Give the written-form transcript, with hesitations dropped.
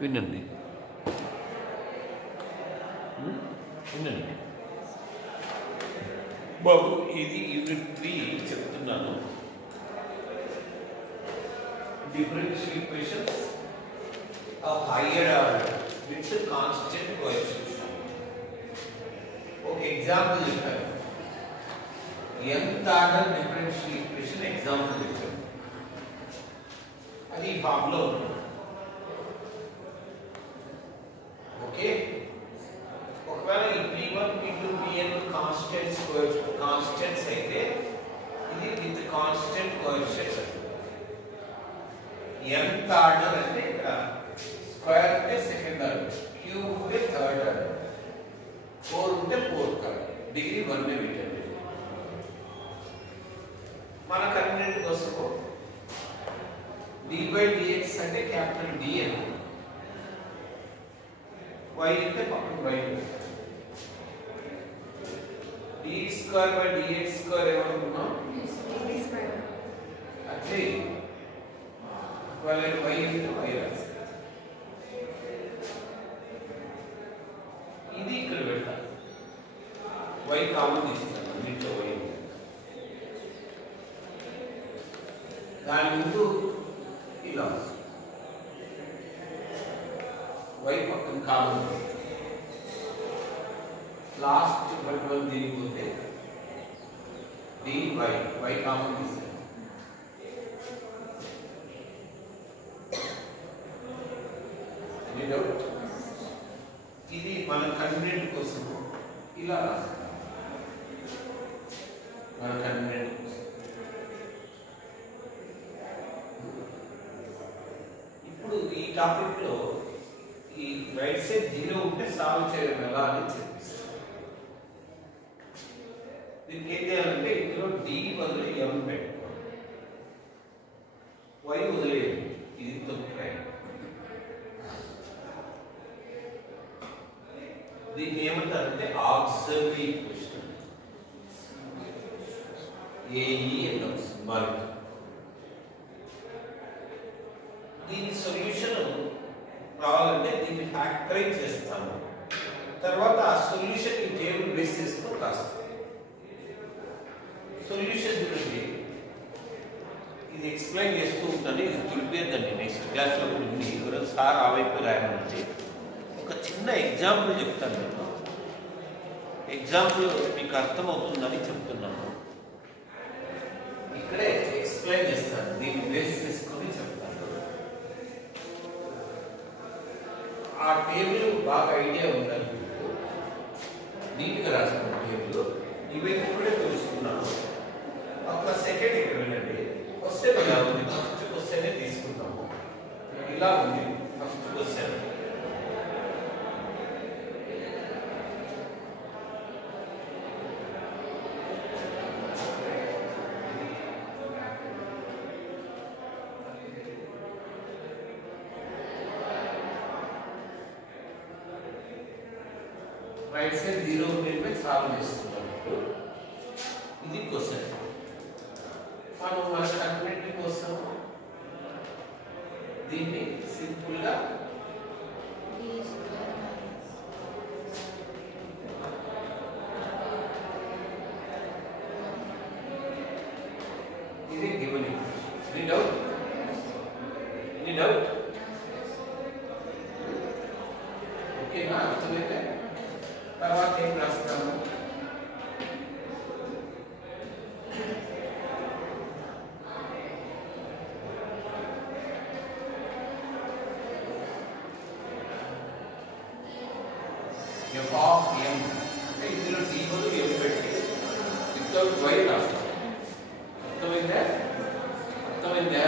వినండి వినండి బాబు, ఇది యూనిట్ 3 చెప్తున్నాను. Differential equations of higher order with constant coefficients. ఒక ఎగ్జాంపుల్ చెప్పారు. nth order differential equation example చెప్పారు. అది ఈ ఫార్ములా ఉంది. ఓకే, ఒకవేళ ఈ p1 p2 pn కాన్స్టెంట్స్ అయితే ఇది with constant coefficients. nth order అంటే ఇక్కడ స్క్వేర్ ఉంటే సెకండ్ ఆర్డర్, క్యూబ్ ఉంటే థర్డ్ ఆర్డర్, 4 ఉంటే ఫోర్త్ ఆర్డర్, డిగ్రీ 1 నే పెట్టండి. మన కన్వీనియంట్ కోసం d/dx అంటే క్యాపిటల్ D అని, y అంటే పక్కన y, d²/dx² ఏమనుకున్నాం అట్లే y into y రాసి ఇది ఇక్కడ పెట్టాలి. y కామన్ తీస్తాను, దీంట్లో y దాని ముందు ఇలా y పక్కన కామన్ లాస్ట్ బట్ దీనికి పోతే dy y కామన్ తీస్తాను. ఇది మన కన్వీనియంట్ కోసం ఇలా రాస్తాం. మన కన్వీనియంట్ కోసం ఇప్పుడు ఈ టాపిక్ లో ఈ రైట్ సైడ్ 0 ఉంటే సాల్వ్ చేయడం ఎలా అని చెప్పిస్తాం. దీనికి ఏం చేయాలంటే ఇందులో d బదులు m పెట్టుకోవాలి, y వదిలేయండి, ఇది తొక్కాయి. దీన్ని ఏమంటారంటే ఆక్సిలరీ ఈక్వేషన్, AE అని సింబాలిక్. దీని సొల్యూషన్ రావాలంటే దీన్ని ఫ్యాక్టరైజ్ చేస్తాము, తర్వాత ఆ సొల్యూషన్ ఈ టేబుల్ బేస్ చేసుకొని రాస్తాం. సొల్యూషన్ గురించి ఇది ఎక్స్ప్లెయిన్ చేస్తూ ఉంటాను, ఇది తులిపేద్దండి. నెక్స్ట్ క్లాస్లో కూడా ఎవరో సార్ ఆ వైపు రాయమంటే ఒక చిన్న ఎగ్జాంపుల్ చెప్తాను. నేను ఎగ్జాంపుల్ మీకు అర్థమవుతుందని చెప్తున్నాను. ఇక్కడే ఎక్స్ప్లెయిన్ చేస్తాను, దీన్ని బేస్ చేసుకొని చెప్తాను. ఆ టేబుల్ బాగా ఐడియా ఉండాలి, నీట్గా రాసుకున్న టేబుల్. ఇవి ఇప్పుడే తెలుసుకున్నాను. ఒక సెకండ్ ఇక్కడ వినండి. క్వశ్చన్ ఇలా ఉంది, ఫస్ట్ క్వశ్చనే తీసుకుంటాము. ఇలా ఉంది ఫస్ట్ క్వశ్చన్. రైట్ సైడ్ 0 ఉండేవి సాల్వ్ చేస్తున్నాం. ఇది క్వశ్చన్. మనం మన కన్వీనియంట్ కోసం దీన్ని సింపుల్ గా ఇది given equation. Any doubt? Any doubt? ఓకేనా? అర్థమైతే తర్వాత ఏం రాస్తాము? f of m అంటే ఇందులో d బదులు m పెట్టి వితౌట్ y రాస్తాం. అర్థమైందా? అర్థమైందా?